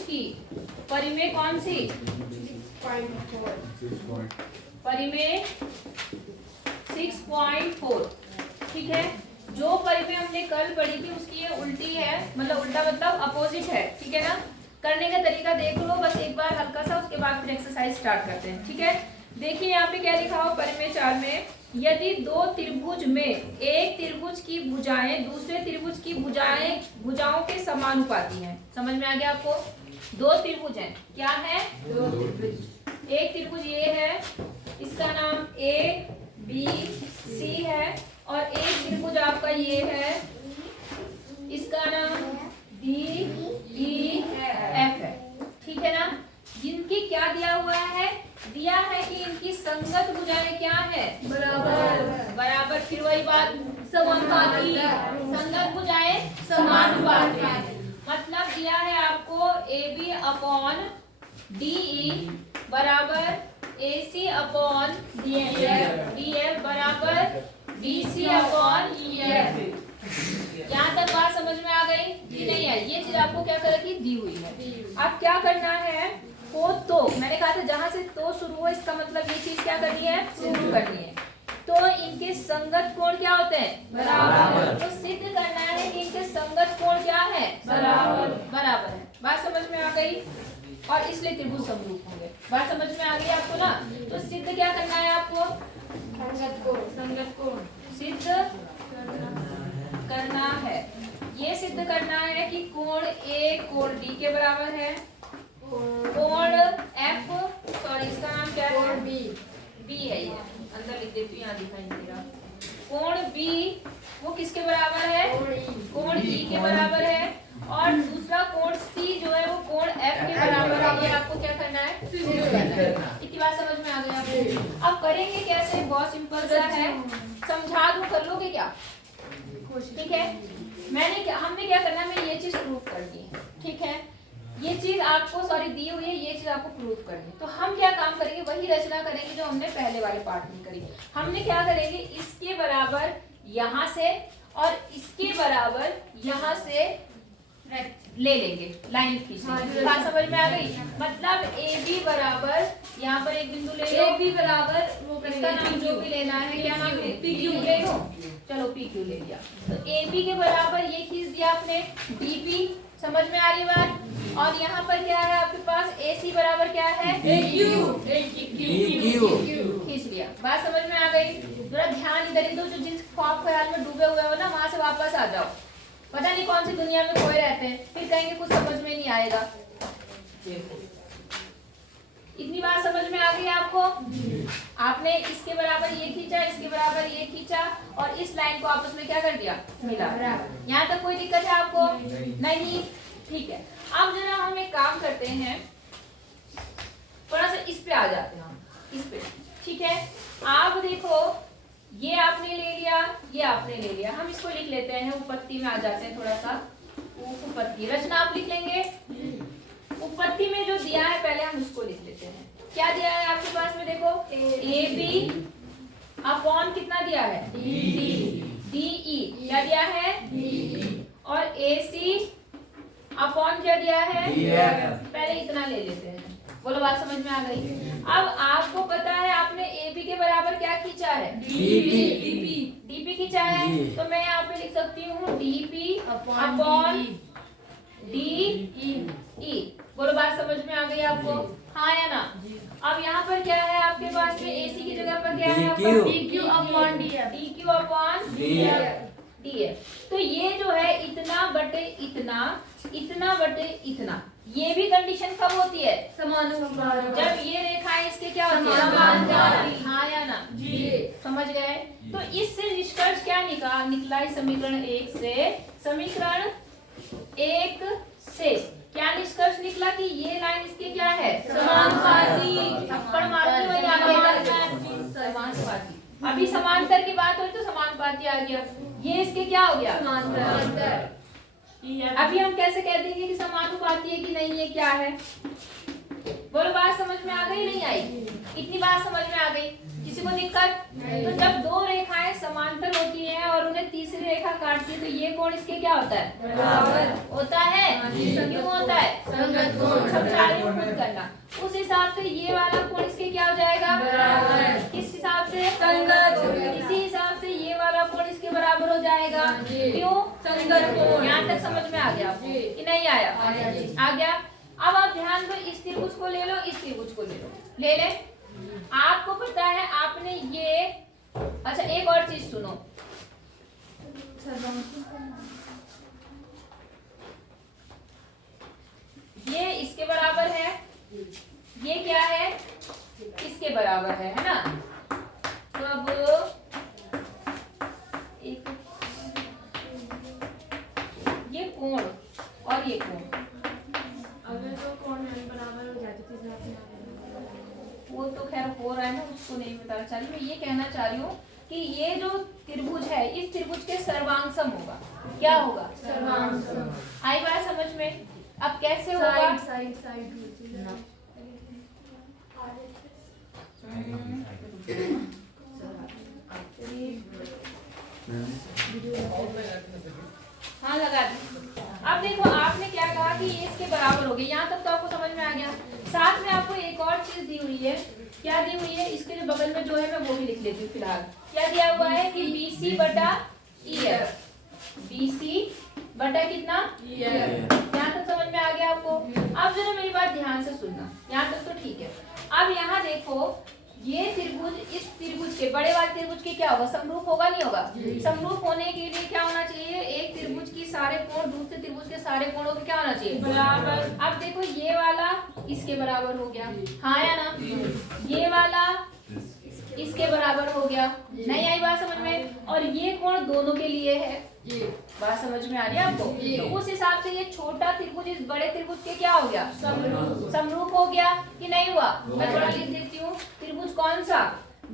की परिमेय कौन सी? परिमेय 6.4। ठीक है, जो परिमेय हमने कल पढ़ी थी उसकी ये उल्टी है, मतलब उल्टा मतलब अपोजिट है। ठीक है ना, करने का तरीका देख लो बस एक बार हल्का सा, उसके बाद फिर एक्सरसाइज स्टार्ट करते हैं। ठीक है, देखिए यहाँ पे क्या लिखा हो परिमेय 4 में, यदि दो त्रिभुज में एक त्रिभुज की भुजाएं दूसरे त्रिभुज की भुजाओं के समानुपाती हैं। समझ में आ गया आपको? दो त्रिभुज हैं, क्या है? दो त्रिभुज। एक त्रिभुज ये है, इसका नाम ए बी सी है, और एक त्रिभुज आपका ये है, इसका नाम डी ई एफ है। ठीक है ना, जिनकी क्या दिया हुआ है? दिया है कि इनकी संगत भुजाएं क्या है? बराबर। बराबर, फिर वही बात, समानुपाती। संगत भुजाएं समानुपाती, मतलब दिया है आपको A B upon D E बराबर A C upon D F बराबर B C upon E F. यहाँ तक बात समझ में आ गई कि नहीं है? ये चीज आपको क्या कर रखी दी हुई है। अब क्या करना है? तो मैंने कहा था जहां से तो शुरू हो, इसका मतलब ये चीज क्या करनी है? प्रूव करनी है। तो इनके संगत कोण क्या होते हैं? बराबर। तो सिद्ध करना है कि इनके संगत कोण क्या है? बराबर। बराबर है। बात समझ में आ गई? और इसलिए त्रिभुज समरूप होंगे। बात समझ में आ गई आपको ना? तो सिद्ध क्या करना है आपको? संगत कोण सिद्ध करना है। ये सिद्ध करना है कि कोण ए कोण डी के बराबर है, कोण एफ, सॉरी इसका नाम क्या है? बी है, ये अंदर लिख देती हूँ, यहाँ दिखाई नहीं दे रहा। कोण बी वो किसके बराबर है? कोण ई के बराबर है, और दूसरा कोण सी जो है वो कोण एफ के बराबर है। ये आपको क्या करना है? सिद्ध करना है। इतनी बात समझ में आ गई आपको? अब करेंगे कैसे? बहुत सिंपल सा है, समझा दूं, कर लोगे क्या? ठीक है, हमने क्या करना है, मैं ये चीज प्रूव करनी है। ठीक है, ये चीज आपको सॉरी दी हुई है, ये चीज आपको प्रूव करनी है। तो हम क्या काम करेंगे? वही रचना करेंगे जो हमने पहले वाले पार्ट में करी। हमने क्या करेंगे? इसके बराबर यहाँ से और इसके बराबर यहाँ से ले लेंगे, लाइन खींचेंगे। बात समझ में आ गई? मतलब ए बी बराबर, यहाँ पर एक बिंदु ले लो, ए बी बराबर इसका नाम जो भी लेना है, क्या नाम? पी क्यू ले लो। चलो पी क्यू ले लिया, तो ए बी के बराबर ये खींच दिया आपने, डी पी। समझ में आ रही बात? और यहाँ पर क्या है आपके पास? ए सी बराबर क्या है? ए क्यू। खींच लिया। बात समझ में आ गई? जरा ध्यान इधर दो, जो जिस ख्वाब ख्याल में डूबे हुए हो ना, वहां से वापस आ जाओ। पता नहीं कौन सी दुनिया में खोए रहते हैं, फिर कहेंगे कुछ समझ में नहीं आएगा। इतनी बात समझ में आ गई आपको? आपने इसके बराबर ये खींचा, इसके बराबर ये खींचा, और इस लाइन को आपस में क्या कर दिया? मिला। यहाँ तक कोई दिक्कत है आपको? नहीं। ठीक है, अब जरा हम एक काम करते हैं, थोड़ा सा इस पे आ जाते हैं हम, इस पे। ठीक है, आप देखो, ये आपने ले लिया, ये आपने ले लिया, हम इसको लिख लेते हैं, उपपत्ति में आ जाते हैं थोड़ा सा। उपपत्ति रचना आप लिख लेंगे। उपपत्ति में जो दिया है पहले हम उसको लिख लेते हैं। क्या दिया है आपके पास में? देखो, ए बी अपॉन कितना दिया है? D E. क्या दिया है? और ए सी अपॉन क्या दिया है? पहले इतना ले लेते हैं। बोलो, बात समझ में आ गई? अब आपको पता है आपने ए बी के बराबर क्या खींचा है? डीपी खींचा है, तो मैं यहाँ पे लिख सकती हूँ डीपी अपॉन डी ई। बोलो, बात समझ में आ गई आपको? हाँ या ना? अब यहाँ पर क्या है आपके पास में? एसी की जगह पर क्या है आपका? DQ upon D F. तो ये जो है इतना बटे इतना, इतना बटे इतना, ये भी कंडीशन कब होती है? समानुपाती। जब ये रेखाएं इसके क्या होती है? समानुपाती। हाँ या ना? जी। समझ गए? तो इससे निष्कर्ष क्या निकला इस समीकरण 1 से? समीकरण 1 से क्या निष्कर्ष निकला कि ये लाइन इसके क्या है? समानुपाती। थप्पड़ मारते हुए समानुपाती। अभी समांतर की बात हुई तो समानुपाती आ गया, ये इसके क्या हो गया? समांतर। अभी हम कैसे कह देंगे कि समानुपाती है कि नहीं है, क्या है? बोलो, बात समझ में आ गई? नहीं आई? इतनी बात समझ में आ गई? किसी को दिक्कत? तो जब दो रेखाएं समांतर होती हैं और उन्हें तीसरी रेखा काटती है, तो ये कोण इसके क्या होता है? बराबर होता है। क्यों होता है? संगत समझा रही हूँ खुद करना। उस हिसाब से ये वाला कोण इसके क्या हो जाएगा? बराबर। किस हिसाब से? संगत। इसी हिसाब से ये वाला कोण इसके बराबर हो जाएगा। क्यों? संगत कोण। यहाँ तक समझ में आ गया कि नहीं आया? आ गया। अब आप ध्यान दो, इस त्रिभुज को ले लो, इस त्रिभुज को ले लो, ले ले। आपको पता है आपने ये, अच्छा एक और चीज सुनो, ये इसके बराबर है, ये क्या है? इसके बराबर है ना? तो अब एक ये कोण और ये कोण, अगर तो कोण बराबर हो जाते थे वो तो खैर हो रहा है ना, उसको नहीं बताना चाह रही मैं। ये कहना चाह रही हूँ कि ये जो त्रिभुज है, इस त्रिभुज के सर्वांगसम होगा। क्या होगा? सर्वांगसम। आई बात समझ में? अब कैसे होगा? साइड साइड हाँ लगा दी। अब देखो आपने क्या कहा कि ये इसके बराबर हो गए, यहाँ तक तो आपको समझ में आ गया। साथ में आपको एक और चीज दी हुई है। क्या दी हुई है? इसके जो बगल में जो है मैं वो भी लिख लेती हूँ फिलहाल। क्या दिया हुआ है कि BC बटा EF, BC बटा कितना? EF। यहाँ तक समझ में आ गया आपको? अब जरा मेरी बात ध्यान से सुनना, यहाँ तक तो ठीक है। अब यहाँ देखो, ये त्रिभुज इस त्रिभुज के, बड़े वाले त्रिभुज के क्या होगा? समरूप होगा नहीं होगा? समरूप होने के लिए क्या होना चाहिए? एक त्रिभुज की सारे कोण दूसरे त्रिभुज के सारे कोणों के क्या होना चाहिए? बराबर। अब देखो ये वाला इसके बराबर हो गया, हाँ या ना? ये वाला इसके बराबर हो गया, नहीं आई बात समझ में? और ये कोण दोनों के लिए है, बात समझ में आ रही है आपको? तो उस हिसाब से ये छोटा त्रिभुज इस बड़े त्रिभुज के क्या हो गया? समरूप हो गया कि नहीं हुआ? मैं थोड़ा लिख देती हूँ। त्रिभुज कौन सा?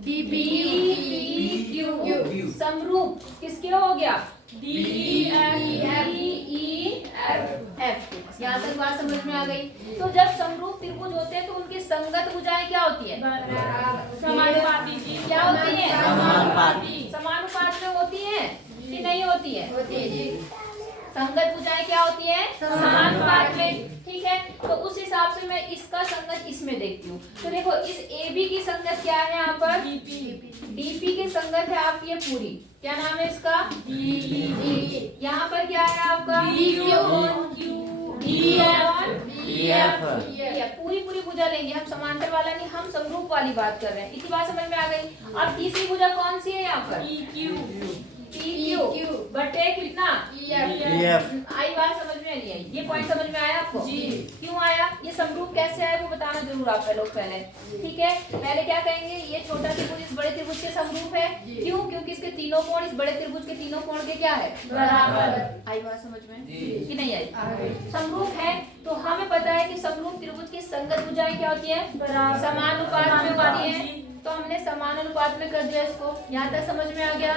DPQ समरूप किसके हो गया? DEF। यहाँ तक बात समझ में आ गई? तो जब समरूप त्रिभुज होते हैं तो उनकी संगत भुजाएं क्या होती है? समानुपाती। क्या होती है? समानुपात में होती है कि नहीं होती है? होती है जी। संगत भुजाएं क्या होती है? समानुपात में। ठीक है, तो उस हिसाब से मैं इसका संगत इसमें देखती हूँ। तो देखो इस AB की संगत क्या है यहाँ पर? DP की संगत है आपकी ये पूरी, क्या नाम है इसका? DE। यहाँ पर क्या है आपका? पूरी पूरी भुजा लेंगे हम, समांतर वाला नहीं, हम समरूप वाली बात कर रहे हैं। इसी बात समझ में आ गई? अब तीसरी भुजा कौन सी है यहाँ पर? PQ बटे कितना? EF। आई बात समझ में नहीं आई? ये पॉइंट समझ में आया आपको? जी। क्यों आया? ये समरूप कैसे आया वो बताना जरूर आप लोग पहले, ठीक है? पहले क्या कहेंगे? ये छोटा त्रिभुज इस बड़े त्रिभुज के समरूप है। क्यों? क्योंकि इसके तीनों कोण इस बड़े त्रिभुज के तीनों कोण के क्या है? बराबर। आई बात समझ में कि नहीं आई? समरूप है तो हमें पता है कि समरूप त्रिभुज की संगत भुजाएं क्या होती है? समानुपात में होती है। तो हमने समान अनुपात में कर दिया इसको, यहाँ तक समझ में आ गया?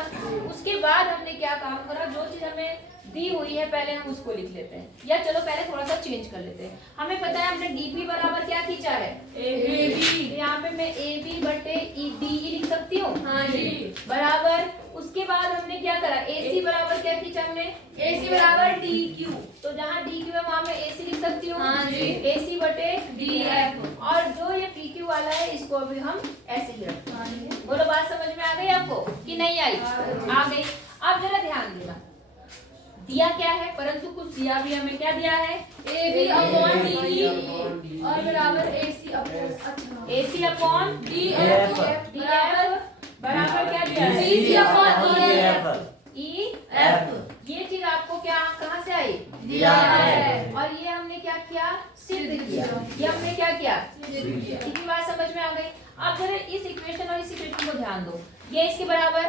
उसके बाद हमने क्या काम करा? जो चीज हमें दी हुई है पहले हम उसको लिख लेते हैं, या चलो पहले थोड़ा सा चेंज कर लेते हैं। हमें पता है हमने DP बराबर क्या खींचा है? AB। यहाँ पे मैं AB बटे DE लिख सकती हूँ, हाँ जी, बराबर। उसके बाद हमने क्या करा? AC बराबर क्या खींचा हमने? AC बराबर DQ। तो जहाँ DQ है वहाँ मैं AC लिख सकती हूँ, हाँ जी, AC बटे DF। और जो ये PQ वाला है इसको अभी हम ऐसे ही रखेंगे। बोलो बात समझ में आ गई आपको कि नहीं आई? आ गई। अब जरा ध्यान देना, दिया क्या है? परंतु कुछ दिया भी हमें, क्या दिया है? AB अपॉन DE और बराबर AC अपॉन DF बराबर क्या दिया है? CC upon EF। ये चीज आपको क्या कहाँ से आई? दिया है। और ये हमने क्या किया? सिद्ध किया। ये हमने क्या किया? इतनी बात समझ में आ गई? अब जरा इस इक्वेशन और इस इक्वेशन को ध्यान दो। ये इसके बराबर,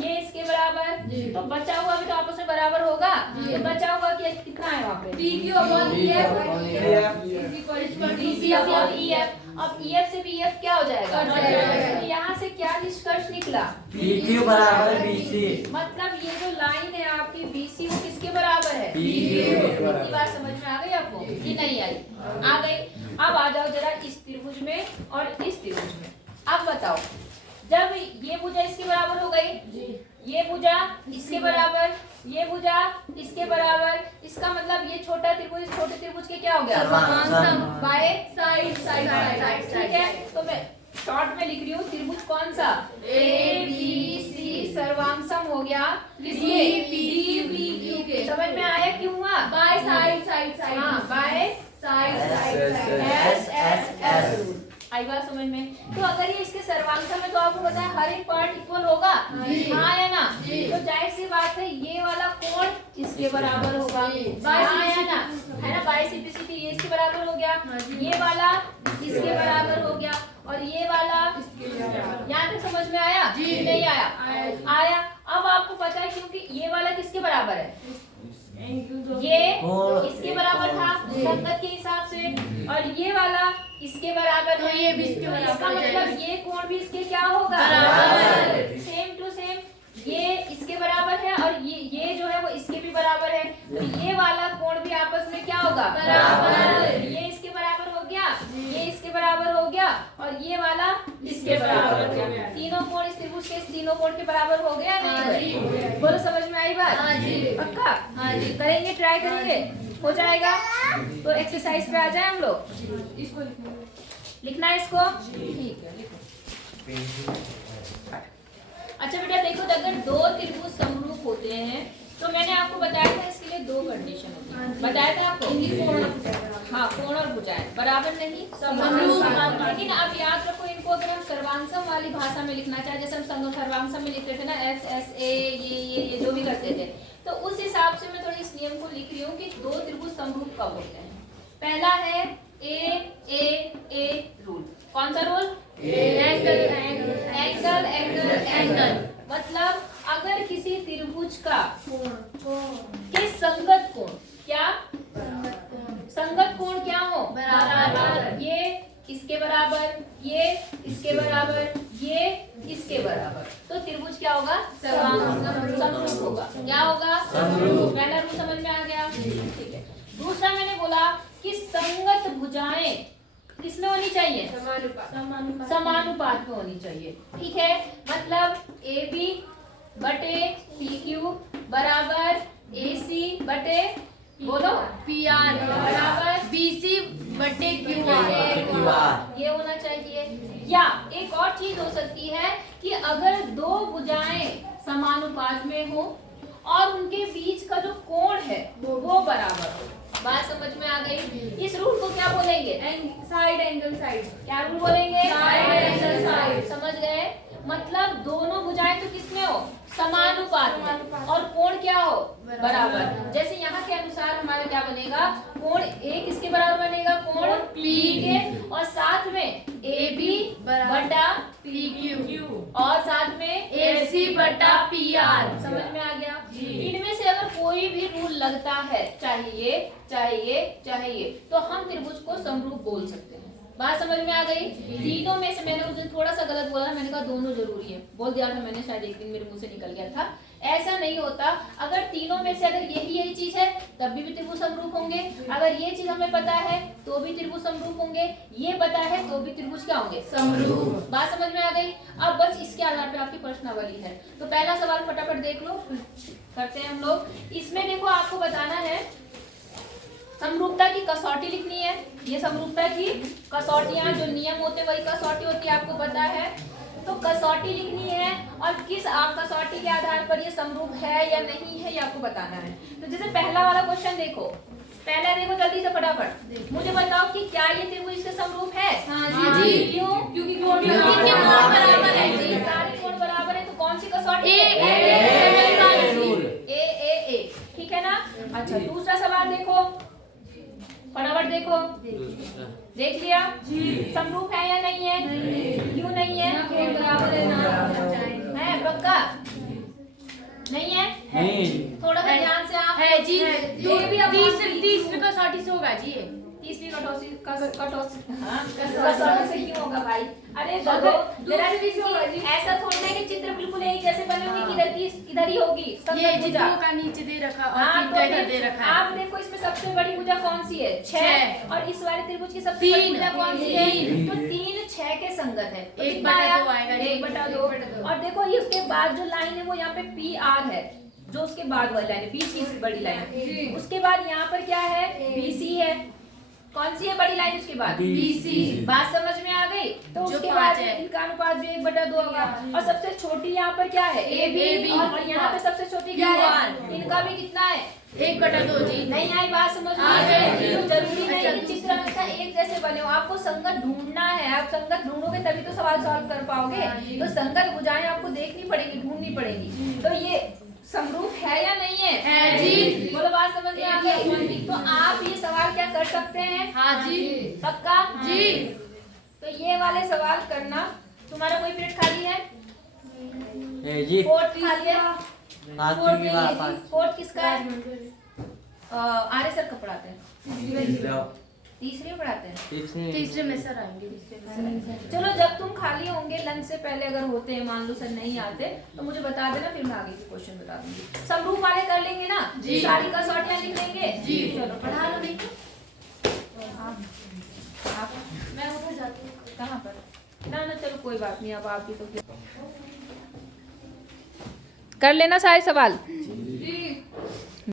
ये इसके बराबर, तो बचा हुआ भी तो आपस में बराबर होगा। तो बचा हुआ क्या कितना है वहाँ पे? DQ upon EF। अब EF से भी EF क्या हो जाएगा? तो यहाँ से क्या निष्कर्ष निकला? PQ बराबर BC। मतलब ये जो लाइन है आपकी BC वो किसके बराबर है? इतनी बात समझ में आ गई आपको कि नहीं आई? आ गई। अब आ जाओ जरा इस त्रिभुज में और इस त्रिभुज में। अब बताओ, जब ये भुजा इसके बराबर हो गई, ये भुजा इसके बराबर, ये भुजा इसके बराबर, इसका मतलब ये छोटा त्रिभुज इस छोटे त्रिभुज के क्या हो गया? सर्वांसम। बाय साइड साइड, ठीक है। तो मैं शॉर्ट में लिख रही हूँ त्रिभुज कौन सा? ABC सर्वांसम हो गया DBQ के। समझ में आया क्यों हुआ? बाय साइड हाँ, बाय S, S। आई बात समझ में? तो अगर ये इसके सर्वांसम में तो आपको पता है हर एक पार्ट इक्वल होगा, हाँ या ना? तो जाहिर सी बात है ये वाला कोण इसके बराबर होगा, हाँ या ना? है ना? बाय CPCT ये इसके बराबर हो गया, ये वाला इसके बराबर हो गया, और ये वाला यहाँ तक समझ में आया? नहीं आया? आया। अब आपको पता है क्योंकि ये वाला किसके बराबर है? ये इसके बराबर था संगत के हिसाब से, और ये वाला इसके बराबर है, ये भी इसके बराबर। इसका मतलब ये कोण भी इसके क्या होगा? बराबर। सेम टू सेम ये इसके बराबर है, और ये जो है वो इसके भी बराबर है, तो ये वाला कोण भी आपस में क्या होगा? बराबर। ये इसके बराबर हो गया, ये इसके बराबर हो गया, और ये वाला इसके बराबर हो गया। तीनों कोण इस त्रिभुज के तीनों कोण के बराबर हो गया नहीं? बोलो समझ में आई बात? पक्का? करेंगे, ट्राई करेंगे, हो जाएगा। तो एक्सरसाइज पे आ जाए हम लोग। इसको लिखना है इसको, ठीक है लिखो। अच्छा बेटा देखो, अगर दो त्रिभुज समरूप होते हैं तो मैंने आपको बताया था इसके लिए दो कंडीशन होती है, बताया था आपको? हाँ, कोण और भुजाएं बराबर नहीं समरूप। लेकिन अब याद रखो, इनको अगर हम सर्वांसम वाली भाषा में लिखना चाहे, जैसे हम सर्वांसम में लिखते थे ना, SSA ये जो भी करते थे, तो उस हिसाब से मैं थोड़ी इस नियम को लिख रही हूँ कि दो त्रिभुज समरूप कब होते हैं। पहला है A रूल। कौन सा रूल? एंगल। मतलब अगर किसी त्रिभुज का के संगत कोण क्या? संगत कोण क्या हो? बराबर। ये इसके बराबर, ये इसके बराबर, ये इसके बराबर, तो त्रिभुज क्या होगा? समरूप होगा। क्या होगा? पहला रूल समझ में आ गया, ठीक है। दूसरा मैंने बोला कि संगत भुजाएं किसमें होनी चाहिए? समानुपात में होनी चाहिए, ठीक है। मतलब AB बटे PQ बराबर AC बटे बोलो PR बराबर BC बटे QR, ये होना चाहिए। या एक और चीज हो सकती है कि अगर दो भुजाएं समानुपात में हो और उनके बीच का जो कोण है वो बराबर हो। बात समझ में आ गई? इस रूल को क्या बोलेंगे? Side angle side. क्या रूल बोलेंगे? Side angle side. समझ गए? मतलब दोनों भुजाएं तो किसमें हो? समानुपात में, और कोण क्या हो? बराबर। जैसे यहाँ के अनुसार हमारा क्या बनेगा? कोण A किसके बराबर बनेगा? कोण P के, और साथ में AB बटा PQ, और साथ में AC बटा PR। समझ में आ गया? इनमें से अगर कोई भी रूल लगता है, चाहिए, तो हम त्रिभुज को समरूप बोल सकते हैं। बात समझ में आ गई? तीनों में से मैंने उस दिन थोड़ा सा गलत बोला, मैंने कहा दोनों जरूरी है, बोल दिया था मैंने, शायद एक दिन मेरे मुंह से निकल गया था। ऐसा नहीं होता। अगर तीनों में से अगर यही चीज है तब भी त्रिभुज समरूप होंगे, अगर ये चीज हमें पता है तो भी त्रिभुज समरूप होंगे, ये पता है तो भी त्रिभुज क्या होंगे? समरूप। बात समझ में आ गई? अब बस इसके आधार पे आपकी प्रश्नावली है, तो पहला सवाल फटाफट देख लो, करते हैं हम लोग। इसमें देखो आपको बताना है, समरूपता की कसौटी लिखनी है। ये समरूपता की कसौटियां जो नियम होते वही कसौटी होती है, आपको पता है। तो कसौटी लिखनी है, और किस आप कसौटी के आधार पर ये समरूप है या नहीं है ये आपको बताना है। तो जैसे पहला वाला क्वेश्चन देखो, पहला देखो जल्दी से फटाफट, मुझे बताओ कि क्या ये त्रिभुज इससे समरूप है? हाँ जी। क्यों? क्योंकि कोण बराबर है, सारे कोण बराबर है, तो कौन सी कसौटी? A। ठीक है ना? अच्छा, दूसरा सवाल देखो, फटाफट देखो, देख लिया? समरूप है या नहीं है? क्यों नहीं है? बराबर है ना, है पक्का? नहीं है? नहीं। थोड़ा सा ध्यान से आप है जी। ये भी अब तीसरी कसौटी से होगा जी ये। तीसरी कटौती कसौटी से क्यों होगा भाई? अरे देखो ऐसा थोड़ी ना कि चित्र बिल्कुल एक जैसे बने होंगे कि इधर की इधर ही होगी। ये जी दो का नीचे दे रखा और हाँ, तीन तो का इधर फिर दे रखा है। आप देखो इसमें सबसे बड़ी भुजा कौन सी है? 6। और इस वाले त्रिभुज की सबसे बड़ी तीन। भुजा कौन सी है? तीन। तो 3 6 के संगत है। तो एक कितना बटा आया? दो आएगा जी। 1/2। और देखो ये उसके बाद जो लाइन है वो यहाँ पे PR है, जो उसके बाद वाली लाइन है, बीच की बड़ी लाइन। उसके बाद यहाँ पर क्या है? BC है। कौन सी है बड़ी लाइन उसके बाद? BC। बात समझ में आ गई? तो जो उसके 5 बाद है। इनका अनुपात भी 1/2 होगा। और सबसे छोटी यहाँ पर क्या है? AB। और यहाँ पे सबसे छोटी क्या है? QR। इनका भी कितना है? 1/2 जी। नहीं आई बात समझ में आ आ गई। गई? तो जरूरी नहीं अच्छा, कि चित्र हमेशा एक जैसे बने हो, आपको संगत ढूंढना है। आप संगत ढूंढोगे तभी तो सवाल सॉल्व कर पाओगे। तो संगत भुजाएं आपको देखनी पड़ेगी, ढूंढनी पड़ेगी। तो ये समरूप है या नहीं है? है जी। बोलो बात समझ में आ गई? तो आप ये सवाल क्या कर सकते हैं? हाँ जी। पक्का जी। तो ये वाले सवाल करना। तुम्हारा कोई पीरियड खाली है? जी। 4th खाली है? पाँचवीं की बात, 4th किसका है? आर्य सर कब पढ़ाते हैं? तीसरे में पढ़ाते हैं। तीसरे में सर आएंगे। चलो जब तुम खाली होंगे लंच से पहले अगर होते हैं, मान लो सर नहीं आते तो मुझे बता देना, फिर मैं आगे के क्वेश्चन बता दूंगी। समरूप वाले कर लेंगे ना जी। सारी कसौटियां लिख लेंगे जी। चलो पढ़ा लो। नहीं आप मैं उधर जाती हूँ। कहाँ पर? ना ना चलो कोई बात नहीं, अब आप भी तो कर लेना सारे सवाल।